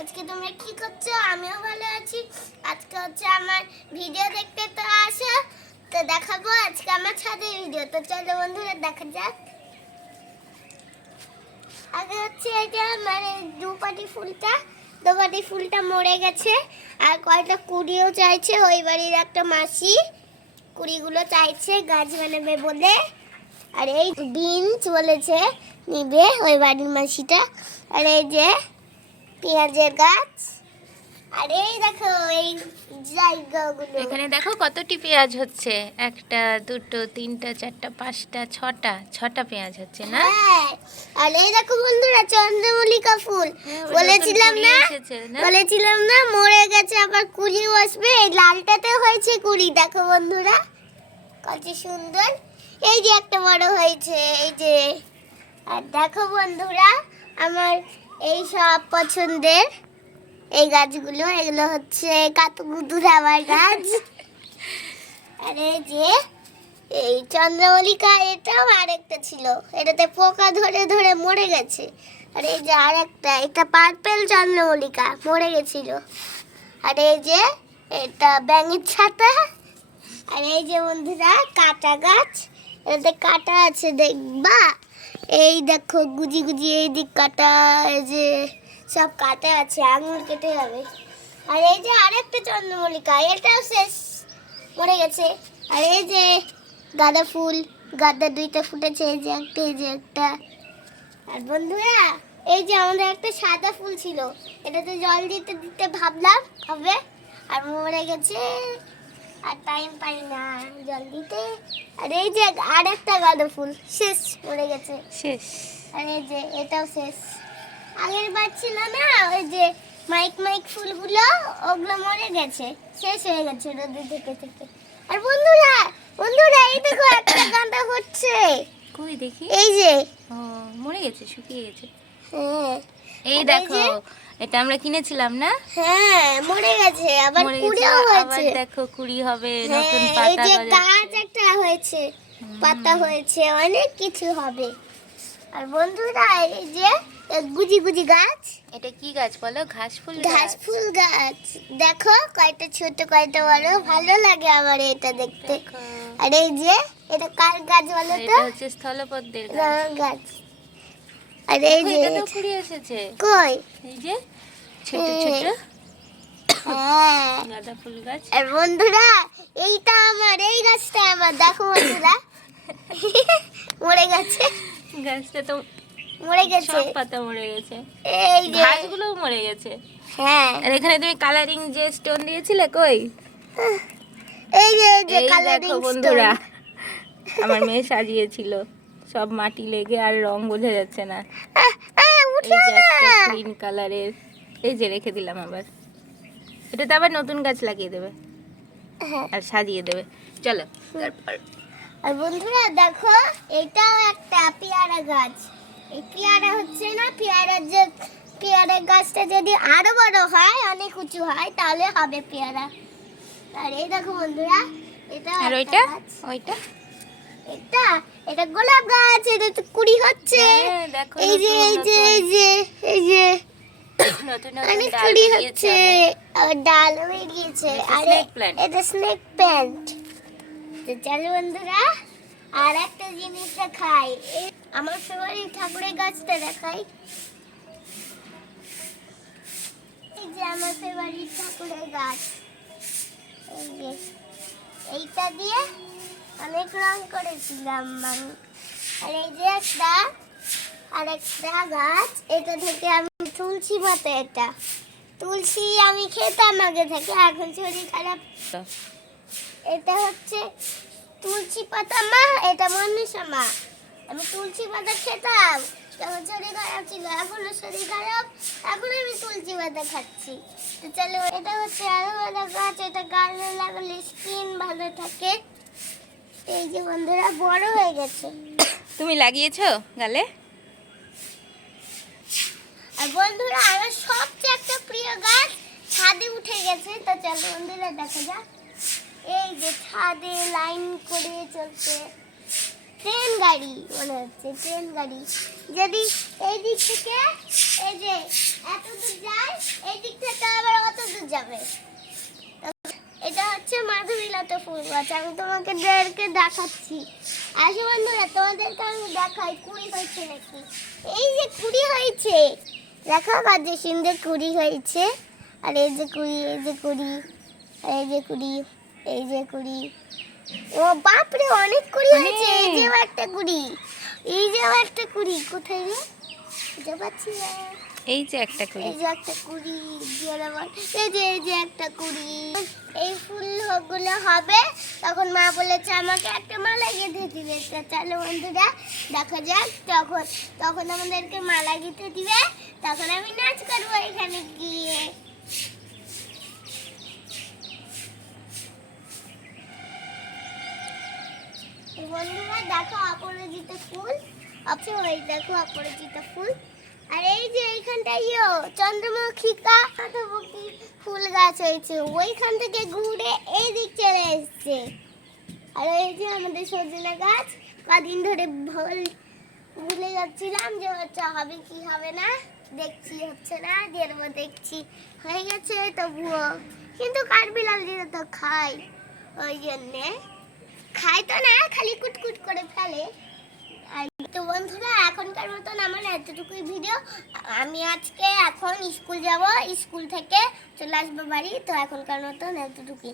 আজকে তোমরা কি করছো? আমিও ভালো আছি। আজকে হচ্ছে আমার ভিডিও দেখতে তো আসো, তো দেখাবো আজকে আমার ছাদের ভিডিও। তো চলো বন্ধুরা দেখা যাক। আগে হচ্ছে এটা মানে দুপাটি ফুলটা মরে গেছে, আর কয়টা কুড়িও চাইছে ওই বাড়ির একটা মাসি। কুড়িগুলো চাইছে গাছ বানাবে বলে, আর এই বিনস বলেছে নিবে ওই বাড়ির মাসিটা। আর এই যে পেঁয়াজের গাছ, আর এই দেখো এই জায়গাগুলো। এখানে দেখো কতটি পেঁয়াজ হচ্ছে, একটা দুটো তিনটা চারটা পাঁচটা ছটা পেঁয়াজ হচ্ছে না? হ্যাঁ, আর এই দেখো বন্ধুরা চন্দ্রমল্লিকা ফুল। বলেছিলাম না মরে গেছে, আবার কুড়িও আসবে। এই লালটাতে হয়েছে কুড়ি, দেখো বন্ধুরা কত সুন্দর। এই যে একটা বড় হয়েছে, এই যে। আর দেখো বন্ধুরা আমার এই সব পছন্দের এই গাছগুলো, এগুলো হচ্ছে কাতুকুতু দেওয়ার গাছ। আর এই যে এই চন্দ্রমল্লিকা, এটাও আরেকটা ছিল, এটাতে পোকা ধরে ধরে মরে গেছে। আর এই যে আরেকটা, এটা পার্পেল চন্দ্রমল্লিকা, মরে গেছিল। আর এই যে এটা ব্যাঙের ছাতা। আর এই যে বন্ধুরা কাঁটা গাছ, এটাতে কাঁটা আছে দেখবা। এই দেখো গুজি গুজি এই দিক কাঁটা, এই যে সব কাঁটা আছে, আঙুল কেটে যাবে। আর এই যে আরেকটা চন্দ্রমল্লিকা, এটাও শেষ, মরে গেছে। আর এই যে গাঁদা ফুল, গাঁদা দুইটা ফুটেছে, এই যে একটা এই যে একটা। আর বন্ধুরা এই যে আমাদের একটা সাদা ফুল ছিল, এটাতে জল দিতে দিতে ভাবলাম হবে, আর মরে গেছে, আর টাইম পাই না জল দিতে। আর এই যে আরেকটা গাঁদা ফুল শেষ, মরে গেছে শেষ। আর এই যে এটাও শেষ। আগের বার ছিল না ওই যে মাইক ফুলগুলো, ওগুলো মরে গেছে, শেষ হয়ে গেছে রোদে থেকে থেকে। আর বন্ধুরা এই দেখো একটা গাঁদা হচ্ছে, কই দেখি। এই যে ও মরে গেছে, শুকিয়ে গেছে। হ্যাঁ এই দেখো এটা আমরা কিনেছিলাম না? হ্যাঁ মরে গেছে, আবার মরে গেছে, কুড়িও আবার হয়েছে। দেখো কুড়ি হবে, হ্যাঁ, নতুন এই পাতা যে গজাচ্ছে। গাছ একটা হয়েছে, পাতা হয়েছে, অনেক কিছু হবে। আর বন্ধুরা এই যে গুজি গুজি গাছ, এটা কি গাছ বলো? ঘাস ফুল ঘাস ফুল গাছ। দেখো কয়টা ছোট কয়টা বড়, ভালো লাগে আমার এটা দেখতে। দেখো। আর এই যে এটা কার গাছ বলো তো? এটা হচ্ছে স্থলপদ্মের গাছ। রাঙা গাছ। আর এই দেখো, যে এটা তো কুড়ি এসেছে। কই, এই যে ছোট ছোট হ্যাঁ। গাঁদা ফুল গাছ। আর বন্ধুরা এইটা আমার, এই গাছটা আমার, দেখো বন্ধুরা মরে গেছে, গাছটা তো মরে গেছে, সব পাতা মরে গেছে, এই যে ঘাসগুলোও মরে গেছে। হ্যাঁ। আর এখানে তুমি কালারিং যে স্টোন দিয়েছিলে কই? এই যে এই কালারিং দেখো বন্ধুরা, আমার মেয়ে সাজিয়েছিল, সব মাটি লেগে আর রং বোঝা যাচ্ছে না। এই যে একটা গ্রিন কালারের, এই যে রেখে দিলাম আবার। এটাতে আবার নতুন গাছ লাগিয়ে দেবে আর সাজিয়ে দেবে। চলো তারপর। আর বন্ধুরা দেখো এটাও একটা পেয়ারা গাছ। এই পেয়ারা হচ্ছে না, পেয়ারার গাছটা যদি আরো বড় হয়, অনেক উঁচু হয়, তাহলে হবে পেয়ারা। আর এই দেখো বন্ধুরা এটা আর ওইটা এটা গোলাপ গাছ, এটা তো কুড়ি হচ্ছে। হ্যাঁ, দেখো এই যে নতুন অনেক ডাল কুড়ি বেরিয়েছে হচ্ছে, আর ডাল বেরিয়েছে। এটা আর snake plant। এটা স্নেক প্ল্যান্ট। তো চলো বন্ধুরা আর একটা জিনিস দেখাই, আমার ফেভারিট ঠাকুরের গাছটা দেখাই। এই যে আমার ফেভারিট ঠাকুরের গাছ, এই যে এইটা দিয়ে অনেক রং করেছিলাম আমি। আর এই যে আরেকটা গাছ, এটা থেকে আমি তুলসী পাতা, এটা তুলসী আমি খেতাম আগে থেকে, এখন শরীর খারাপ। এটা হচ্ছে তুলসী পাতা মা, এটা মনীষা মা। আমি তুলসী পাতা খেতাম যখন শরীর খারাপ ছিল, এখনো শরীর খারাপ, এখন আমি তুলসী পাতা খাচ্ছি। তো চলো এটা হচ্ছে অ্যালোভেরা গাছ, এটা গালে লাগালে স্কিন ভালো থাকে। এই যে বন্ধুরা বড় হয়ে গেছে। তুমি লাগিয়েছো গালে? আর বন্ধুরা আমার সবচেয়ে একটা প্রিয় গাছ ছাদে উঠে গেছে। তো চলো বন্ধুরা দেখা যাক। এই যে ছাদে লাইন করে চলছে ট্রেন গাড়ি, মনে হচ্ছে ট্রেন গাড়ি। যদি এই দিক থেকে এই যে এত দূর যায়, এই ফুল গাছ আমি তোমাদেরকে দেখাচ্ছি। আসো বন্ধুরা তোমাদেরকে আমি দেখাই কুড়ি হয়েছে নাকি। এই যে কুড়ি হয়েছে, দেখো কত সুন্দর কুড়ি হয়েছে। আর এই যে কুড়ি, এই যে কুড়ি, এই যে কুড়ি, এই যে কুড়ি। ও বাপরে অনেক কুড়ি হয়েছে। এই যে একটা কুড়ি, এই যে একটা কুড়ি, কোথায় রে খুঁজে পাচ্ছি না। এই যে একটা কুড়ি। এই যে একটা কুড়ি, এই যে একটা কুড়ি। এই ফুলগুলো হবে তখন মা বলেছে আমাকে একটা মালা গেঁথে দিবে। তো চলো বন্ধুরা দেখা যাক, তখন তখন আমাদেরকে মালা গেঁথে দিবে, তখন আমি নাচ করবো এখানে গিয়ে। বন্ধুরা দেখো অপরাজিতা ফুল, ওই দেখো অপরাজিতা ফুল। আর এই যে এইখানটাইও চন্দ্রমুখী ফুল গাছ হয়েছে, ওইখান থেকে ঘুরে এই দিক চলে এসছে। আর এই যে আমাদের সজনে গাছ, কদিন ধরে ভুলে যাচ্ছিলাম যে হচ্ছে হবে কি হবে না, দেখছি হচ্ছে না, দেখবো দেখছি হয়ে গেছে তবুও। কিন্তু কাঠবিড়াল দিয়ে তো খাই, ওই জন্যে খাই তো না, খালি কুটকুট করে ফেলে। আর তো বন্ধুরা এখনকার মতন আমার এতটুকুই ভিডিও। আমি আজকে এখন স্কুল যাব, স্কুল থেকে চলে আসবো বাড়ি। তো এখনকার মতন এতটুকুই।